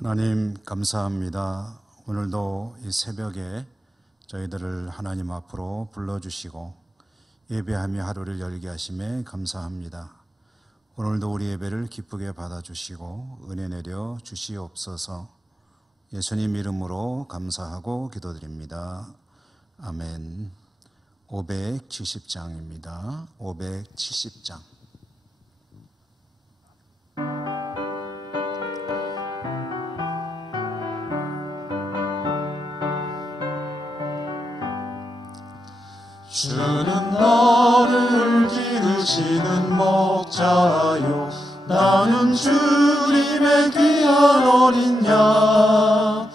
하나님 감사합니다. 오늘도 이 새벽에 저희들을 하나님 앞으로 불러주시고 예배하며 하루를 열게 하심에 감사합니다. 오늘도 우리 예배를 기쁘게 받아주시고 은혜 내려 주시옵소서. 예수님 이름으로 감사하고 기도드립니다. 아멘. 570장입니다. 570장. 주는 너를 기르시는 목자요, 나는 주님의 귀한 어린 양.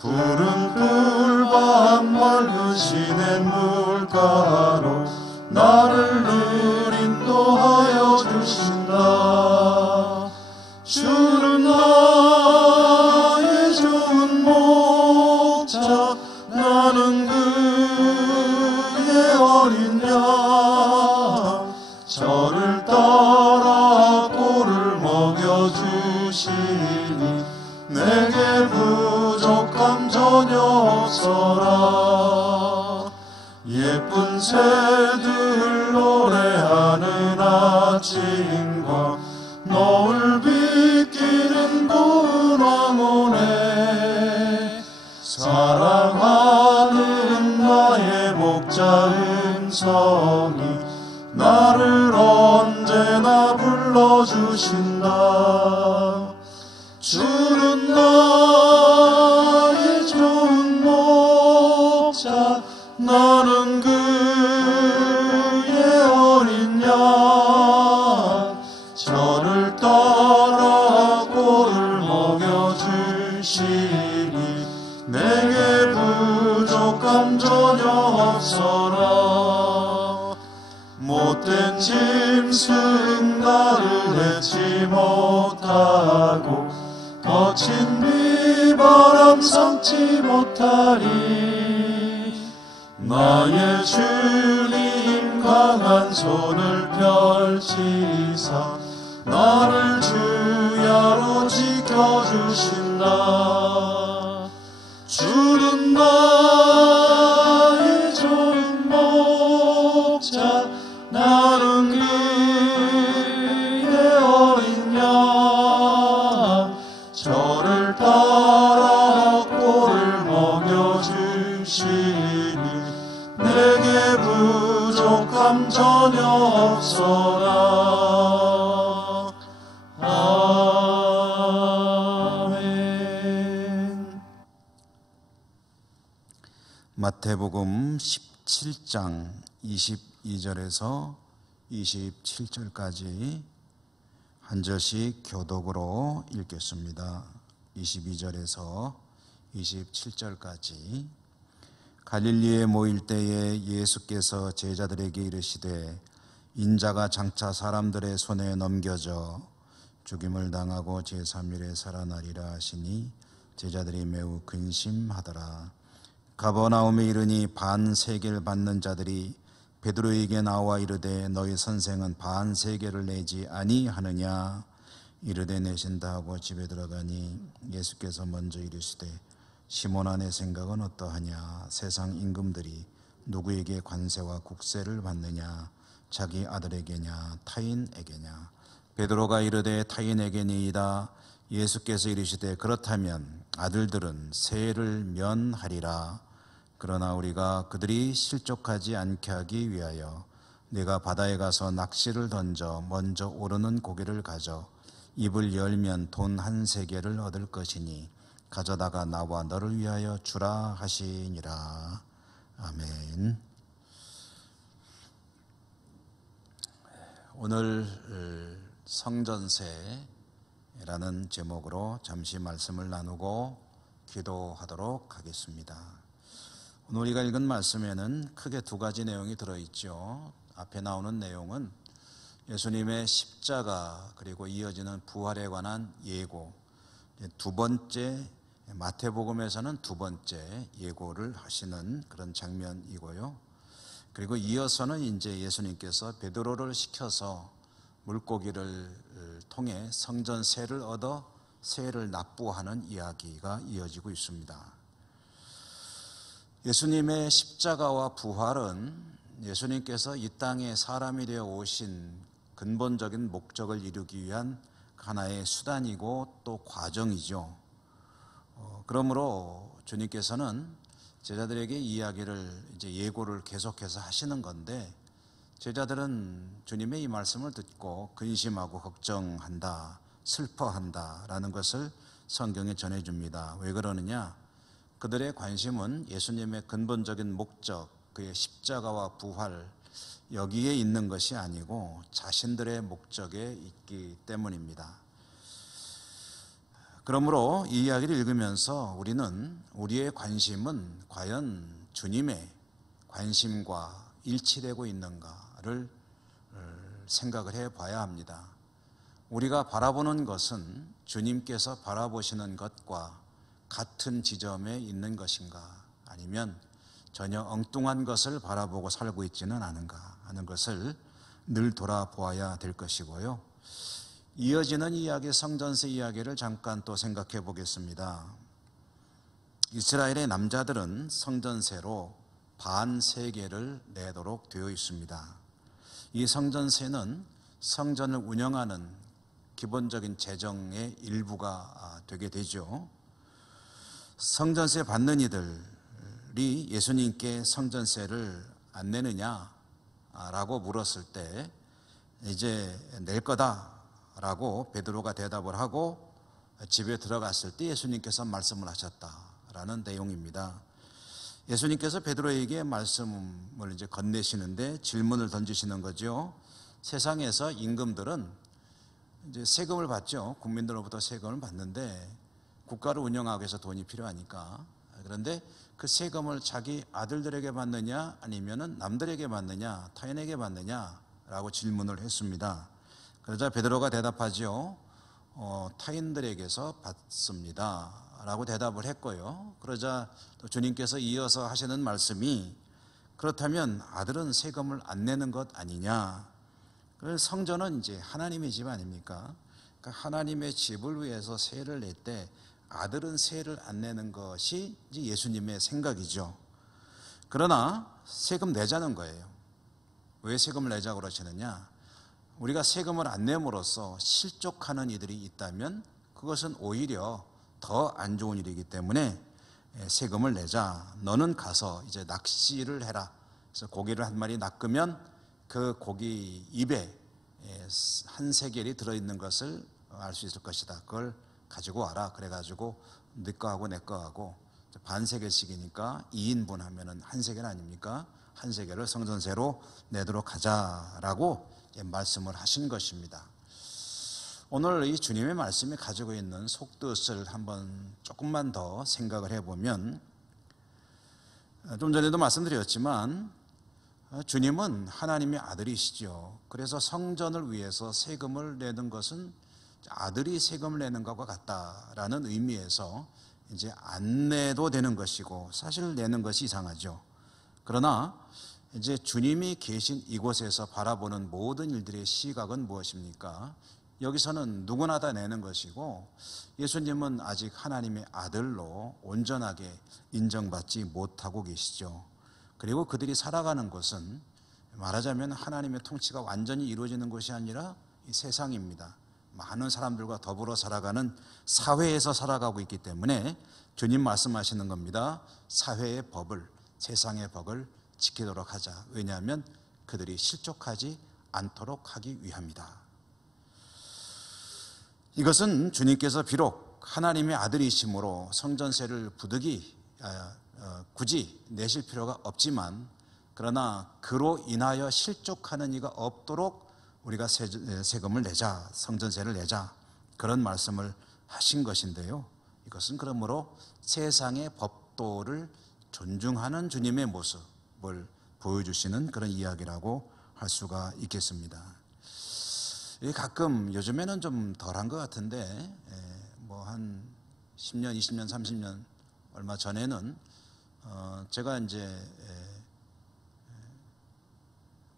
푸른 꿀과 맑은 시냇 물가로 나를 늘 인도하여 주신다. 주는 나의 좋은 목자, 나는 그의 어린 양. 저를 따라 꼴을 먹여주시니 내게 부족함 전혀 없어라. 예쁜 새들 노래하는 아침과 너울 비끼는 고운 황혼에 사랑하는 나의 목자 음성이 나를 언제나 불러주신다. 주는 나의 좋은 목자, 나는 그의 어린 양. 저를 따라 꼴을 먹여주시니 내게 부족함 전혀 없어라. 못된 짐승 나를 해치 못하고 거친 비바람 삼지 못하리. 나의 주님 강한 손을 펼치사 나를 주야로 지켜주신다. 주는 나의 좋은 목자, 나는 그의 어린 양. 저를 따라 꼴을 먹여주시니 내게 부족함 전혀 없어라. 아멘. 마태복음 17장 22절에서 27절까지 한 절씩 교독으로 읽겠습니다. 22절에서 27절까지. 갈릴리에 모일 때에 예수께서 제자들에게 이르시되 인자가 장차 사람들의 손에 넘겨져 죽임을 당하고 제3일에 살아나리라 하시니 제자들이 매우 근심하더라. 가버나움에 이르니 반세계를 받는 자들이 베드로에게 나와 이르되 너희 선생은 반세계를 내지 아니하느냐. 이르되 내신다 하고 집에 들어가니 예수께서 먼저 이르시되 시몬아, 내 생각은 어떠하냐. 세상 임금들이 누구에게 관세와 국세를 받느냐, 자기 아들에게냐 타인에게냐. 베드로가 이르되 타인에게니이다. 예수께서 이르시되 그렇다면 아들들은 세를 면하리라. 그러나 우리가 그들이 실족하지 않게 하기 위하여 네가 바다에 가서 낚시를 던져 먼저 오르는 고기를 가져 입을 열면 돈 1세겔을 얻을 것이니 가져다가 나와 너를 위하여 주라 하시니라. 아멘. 오늘 성전세라는 제목으로 잠시 말씀을 나누고 기도하도록 하겠습니다. 오늘 우리가 읽은 말씀에는 크게 두 가지 내용이 들어있죠. 앞에 나오는 내용은 예수님의 십자가 그리고 이어지는 부활에 관한 예고, 두 번째 마태복음에서는 두 번째 예고를 하시는 그런 장면이고요. 그리고 이어서는 이제 예수님께서 베드로를 시켜서 물고기를 통해 성전세를 얻어 세를 납부하는 이야기가 이어지고 있습니다. 예수님의 십자가와 부활은 예수님께서 이 땅에 사람이 되어 오신 근본적인 목적을 이루기 위한 하나의 수단이고 또 과정이죠. 그러므로 주님께서는 제자들에게 이야기를 이제 예고를 계속해서 하시는 건데, 제자들은 주님의 이 말씀을 듣고 근심하고 걱정한다, 슬퍼한다라는 것을 성경에 전해줍니다. 왜 그러느냐? 그들의 관심은 예수님의 근본적인 목적, 그의 십자가와 부활, 여기에 있는 것이 아니고 자신들의 목적에 있기 때문입니다. 그러므로 이 이야기를 읽으면서 우리는 우리의 관심은 과연 주님의 관심과 일치되고 있는가를 생각을 해봐야 합니다. 우리가 바라보는 것은 주님께서 바라보시는 것과 같은 지점에 있는 것인가, 아니면 전혀 엉뚱한 것을 바라보고 살고 있지는 않은가 하는 것을 늘 돌아보아야 될 것이고요. 이어지는 이야기, 성전세 이야기를 잠깐 또 생각해 보겠습니다. 이스라엘의 남자들은 성전세로 반세겔을 내도록 되어 있습니다. 이 성전세는 성전을 운영하는 기본적인 재정의 일부가 되게 되죠. 성전세 받는 이들이 예수님께 성전세를 안 내느냐라고 물었을 때 이제 낼 거다라고 베드로가 대답을 하고 집에 들어갔을 때 예수님께서 말씀을 하셨다라는 내용입니다. 예수님께서 베드로에게 말씀을 이제 건네시는데 질문을 던지시는 거죠. 세상에서 임금들은 이제 세금을 받죠. 국민들로부터 세금을 받는데 국가를 운영하기 위해서 돈이 필요하니까. 그런데 그 세금을 자기 아들들에게 받느냐 아니면은 남들에게 받느냐 타인에게 받느냐라고 질문을 했습니다. 그러자 베드로가 대답하죠. 타인들에게서 받습니다 라고 대답을 했고요. 그러자 또 주님께서 이어서 하시는 말씀이, 그렇다면 아들은 세금을 안 내는 것 아니냐. 성전은 이제 하나님의 집 아닙니까? 그러니까 하나님의 집을 위해서 세를 낼 때 아들은 세를 안 내는 것이 이제 예수님의 생각이죠. 그러나 세금 내자는 거예요. 왜 세금을 내자고 그러시느냐? 우리가 세금을 안 내므로써 실족하는 이들이 있다면 그것은 오히려 더 안 좋은 일이기 때문에 세금을 내자. 너는 가서 이제 낚시를 해라. 그래서 고기를 한 마리 낚으면 그 고기 입에 한 세겔이 들어있는 것을 알 수 있을 것이다. 그걸 가지고 와라. 그래가지고 네 거하고 내 거하고 반 세겔씩이니까 2인분 하면은 한 세겔 아닙니까? 한 세겔을 성전세로 내도록 하자라고 말씀을 하신 것입니다. 오늘 이 주님의 말씀이 가지고 있는 속뜻을 한번 조금만 더 생각을 해보면, 좀 전에도 말씀드렸지만 주님은 하나님의 아들이시죠. 그래서 성전을 위해서 세금을 내는 것은 아들이 세금을 내는 것과 같다라는 의미에서 이제 안 내도 되는 것이고, 사실 내는 것이 이상하죠. 그러나 이제 주님이 계신 이곳에서 바라보는 모든 일들의 시각은 무엇입니까? 여기서는 누구나 다 내는 것이고, 예수님은 아직 하나님의 아들로 온전하게 인정받지 못하고 계시죠. 그리고 그들이 살아가는 곳은 말하자면 하나님의 통치가 완전히 이루어지는 곳이 아니라 이 세상입니다. 많은 사람들과 더불어 살아가는 사회에서 살아가고 있기 때문에 주님 말씀하시는 겁니다. 사회의 법을, 세상의 법을 지키도록 하자. 왜냐하면 그들이 실족하지 않도록 하기 위함이다. 이것은 주님께서 비록 하나님의 아들이심으로 성전세를 굳이 내실 필요가 없지만, 그러나 그로 인하여 실족하는 이가 없도록 우리가 세금을 내자, 성전세를 내자, 그런 말씀을 하신 것인데요. 이것은 그러므로 세상의 법도를 존중하는 주님의 모습을 보여주시는 그런 이야기라고 할 수가 있겠습니다. 가끔 요즘에는 좀 덜한 것 같은데 뭐 한 10년, 20년, 30년 얼마 전에는 제가 이제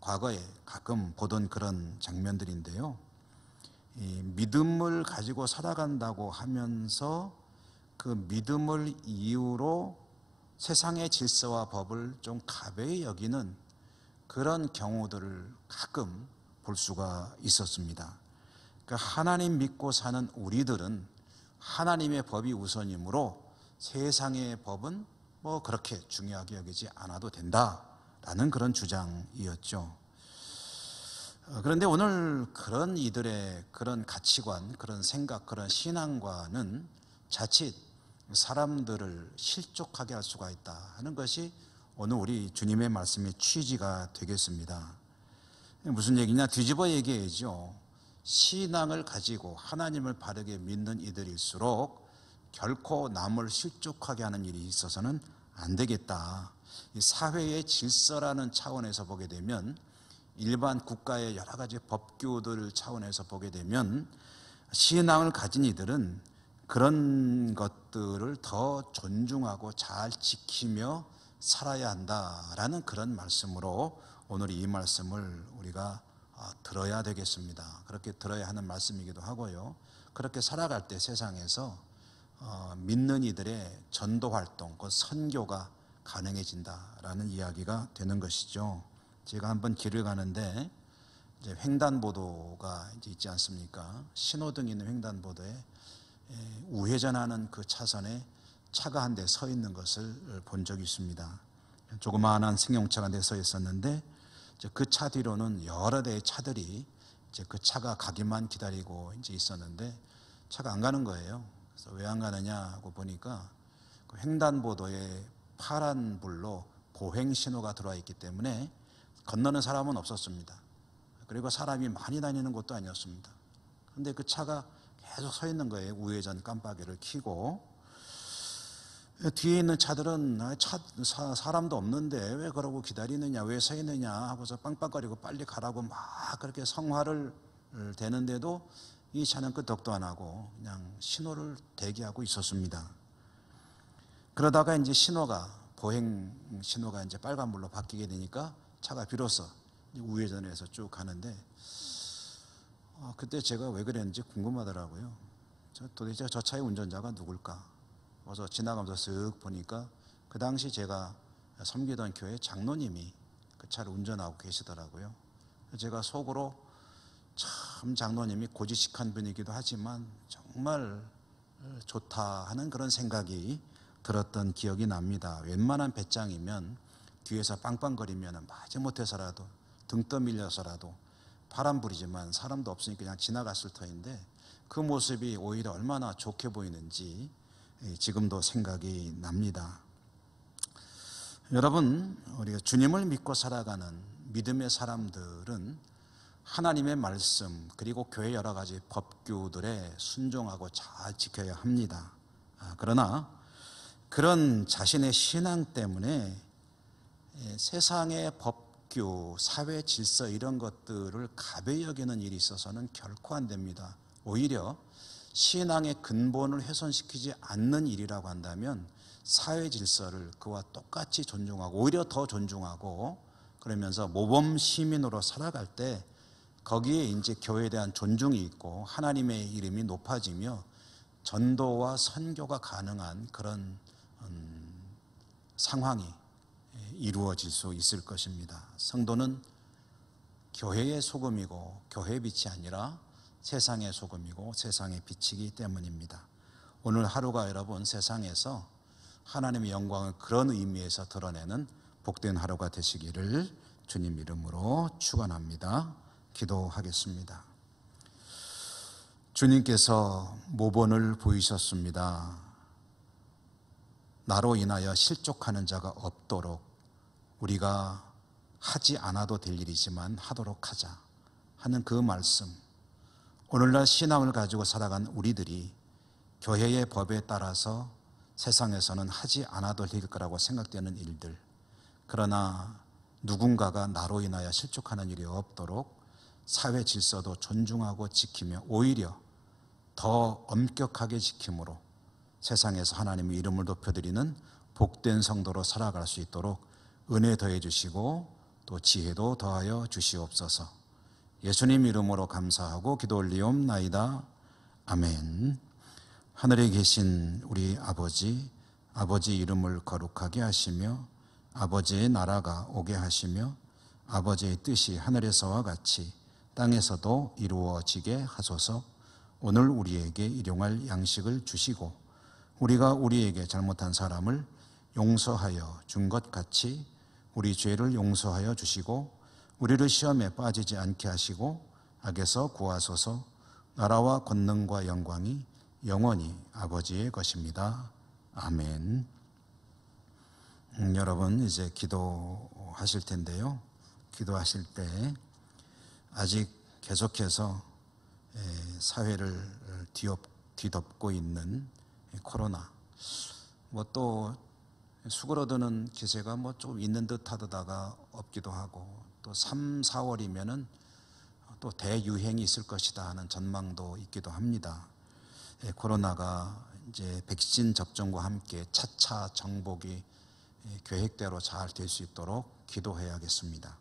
과거에 가끔 보던 그런 장면들인데요. 이 믿음을 가지고 살아간다고 하면서 그 믿음을 이유로 세상의 질서와 법을 좀 가벼이 여기는 그런 경우들을 가끔 볼 수가 있었습니다. 그러니까 하나님 믿고 사는 우리들은 하나님의 법이 우선이므로 세상의 법은 뭐 그렇게 중요하게 여기지 않아도 된다라는 그런 주장이었죠. 그런데 오늘 그런 이들의 그런 가치관, 그런 생각, 그런 신앙과는 자칫 사람들을 실족하게 할 수가 있다 하는 것이 오늘 우리 주님의 말씀의 취지가 되겠습니다. 무슨 얘기냐? 뒤집어 얘기해야죠. 신앙을 가지고 하나님을 바르게 믿는 이들일수록 결코 남을 실족하게 하는 일이 있어서는 안 되겠다. 이 사회의 질서라는 차원에서 보게 되면, 일반 국가의 여러 가지 법규들 차원에서 보게 되면 신앙을 가진 이들은 그런 것들을 더 존중하고 잘 지키며 살아야 한다라는 그런 말씀으로 오늘 이 말씀을 우리가 들어야 되겠습니다. 그렇게 들어야 하는 말씀이기도 하고요. 그렇게 살아갈 때 세상에서 믿는 이들의 전도 활동, 그 선교가 가능해진다라는 이야기가 되는 것이죠. 제가 한번 길을 가는데 이제 횡단보도가 이제 있지 않습니까? 신호등 있는 횡단보도에 우회전하는 그 차선에 차가 한 대 서 있는 것을 본 적이 있습니다. 조그마한 승용차가 한 대 서 있었는데 그 차 뒤로는 여러 대의 차들이 이제 그 차가 가기만 기다리고 이제 있었는데 차가 안 가는 거예요. 그래서 왜 안 가느냐고 보니까 그 횡단보도에 파란 불로 보행 신호가 들어와 있기 때문에 건너는 사람은 없었습니다. 그리고 사람이 많이 다니는 곳도 아니었습니다. 그런데 그 차가 계속 서 있는 거예요. 우회전 깜빡이를 켜고. 뒤에 있는 차들은 사람도 없는데 왜 그러고 기다리느냐, 왜 서 있느냐 하고서 빵빵거리고 빨리 가라고 막 그렇게 성화를 대는데도 이 차는 끄떡도 안 하고 그냥 신호를 대기하고 있었습니다. 그러다가 이제 보행 신호가 이제 빨간불로 바뀌게 되니까 차가 비로소 우회전해서 쭉 가는데 그때 제가 왜 그랬는지 궁금하더라고요. 도대체 저 차의 운전자가 누굴까? 그래서 지나가면서 쓱 보니까 그 당시 제가 섬기던 교회 장로님이 그 차를 운전하고 계시더라고요. 제가 속으로 참 장로님이 고지식한 분이기도 하지만 정말 좋다 하는 그런 생각이 들었던 기억이 납니다. 웬만한 배짱이면 뒤에서 빵빵거리면 마지못해서라도 등 떠밀려서라도 바람불이지만 사람도 없으니까 그냥 지나갔을 터인데 그 모습이 오히려 얼마나 좋게 보이는지 지금도 생각이 납니다. 여러분, 우리가 주님을 믿고 살아가는 믿음의 사람들은 하나님의 말씀 그리고 교회 여러 가지 법규들에 순종하고 잘 지켜야 합니다. 그러나 그런 자신의 신앙 때문에 세상의 법규, 사회 질서 이런 것들을 가벼이 여기는 일이 있어서는 결코 안 됩니다. 오히려 신앙의 근본을 훼손시키지 않는 일이라고 한다면 사회 질서를 그와 똑같이 존중하고 오히려 더 존중하고 그러면서 모범 시민으로 살아갈 때 거기에 이제 교회에 대한 존중이 있고 하나님의 이름이 높아지며 전도와 선교가 가능한 그런 상황이 이루어질 수 있을 것입니다. 성도는 교회의 소금이고 교회의 빛이 아니라 세상의 소금이고 세상의 빛이기 때문입니다. 오늘 하루가 여러분 세상에서 하나님의 영광을 그런 의미에서 드러내는 복된 하루가 되시기를 주님 이름으로 축원합니다. 기도하겠습니다. 주님께서 모본을 보이셨습니다. 나로 인하여 실족하는 자가 없도록 우리가 하지 않아도 될 일이지만 하도록 하자 하는 그 말씀, 오늘날 신앙을 가지고 살아간 우리들이 교회의 법에 따라서 세상에서는 하지 않아도 될 거라고 생각되는 일들, 그러나 누군가가 나로 인하여 실족하는 일이 없도록 사회 질서도 존중하고 지키며 오히려 더 엄격하게 지킴으로 세상에서 하나님의 이름을 높여드리는 복된 성도로 살아갈 수 있도록 은혜 더해 주시고 또 지혜도 더하여 주시옵소서. 예수님 이름으로 감사하고 기도 올리옵나이다. 아멘. 하늘에 계신 우리 아버지, 아버지 이름을 거룩하게 하시며 아버지의 나라가 오게 하시며 아버지의 뜻이 하늘에서와 같이 땅에서도 이루어지게 하소서. 오늘 우리에게 일용할 양식을 주시고 우리가 우리에게 잘못한 사람을 용서하여 준 것 같이 우리 죄를 용서하여 주시고 우리를 시험에 빠지지 않게 하시고 악에서 구하소서. 나라와 권능과 영광이 영원히 아버지의 것입니다. 아멘. 여러분 이제 기도하실 텐데요. 기도하실 때 아직 계속해서 사회를 뒤덮고 있는 코로나, 뭐 또 수그러드는 기세가 뭐 좀 있는 듯 하다가 없기도 하고 또 3, 4월이면은 또 대유행이 있을 것이다 하는 전망도 있기도 합니다. 코로나가 이제 백신 접종과 함께 차차 정복이 계획대로 잘 될 수 있도록 기도해야겠습니다.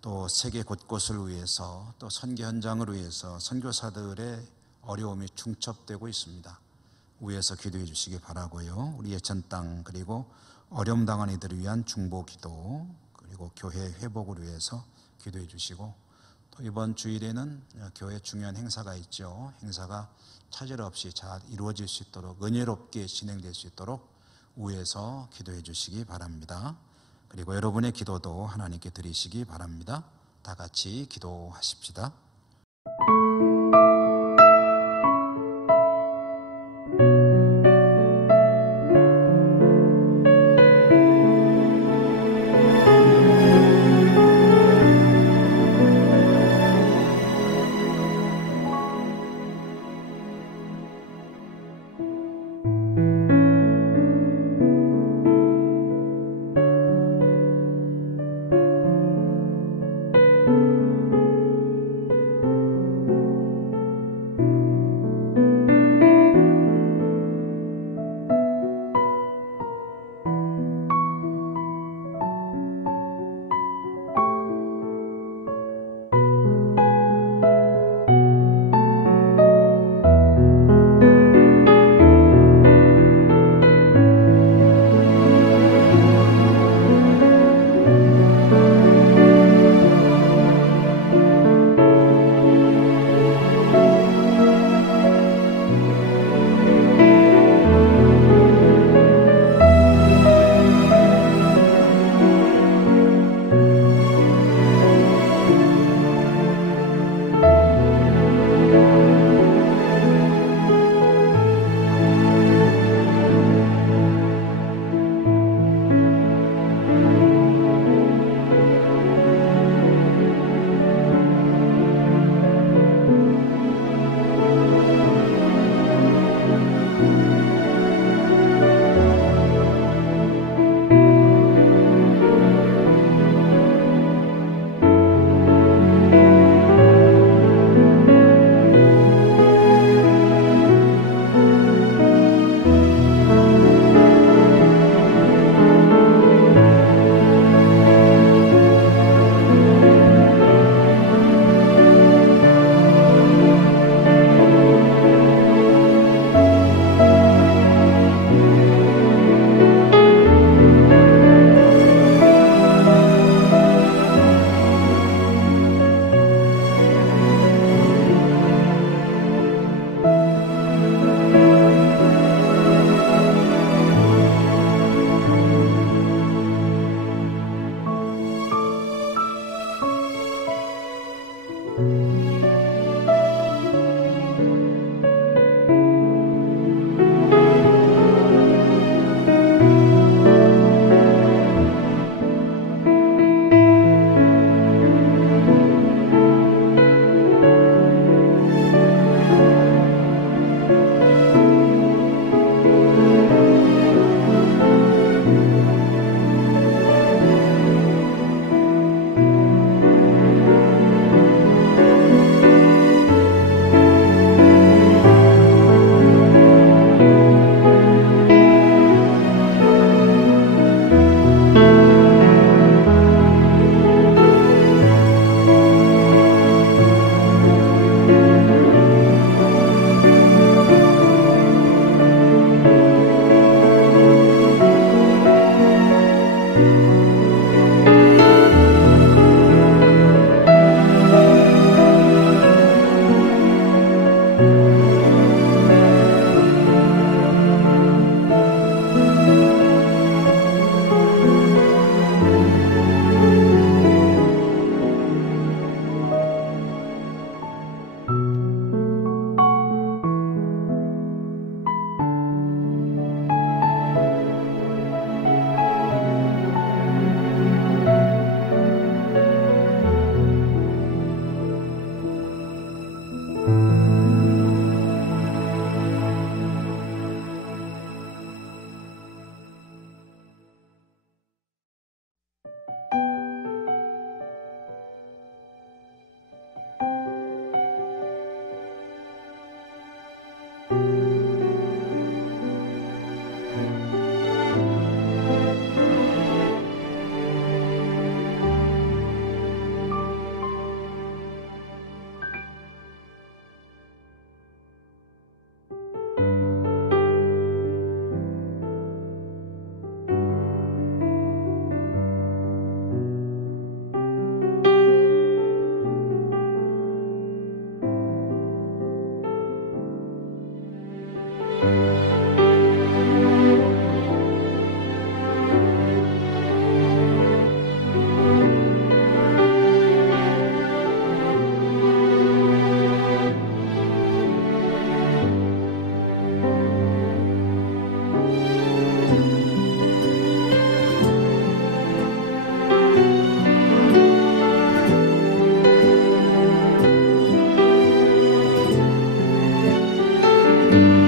또 세계 곳곳을 위해서 또 선교 현장을 위해서 선교사들의 어려움이 중첩되고 있습니다. 위에서 기도해 주시기 바라고요. 우리 예천 땅 그리고 어려움 당한 이들을 위한 중보 기도 그리고 교회 회복을 위해서 기도해 주시고 또 이번 주일에는 교회 중요한 행사가 있죠. 행사가 차질 없이 잘 이루어질 수 있도록 은혜롭게 진행될 수 있도록 위에서 기도해 주시기 바랍니다. 그리고 여러분의 기도도 하나님께 드리시기 바랍니다. 다 같이 기도하십시다. 주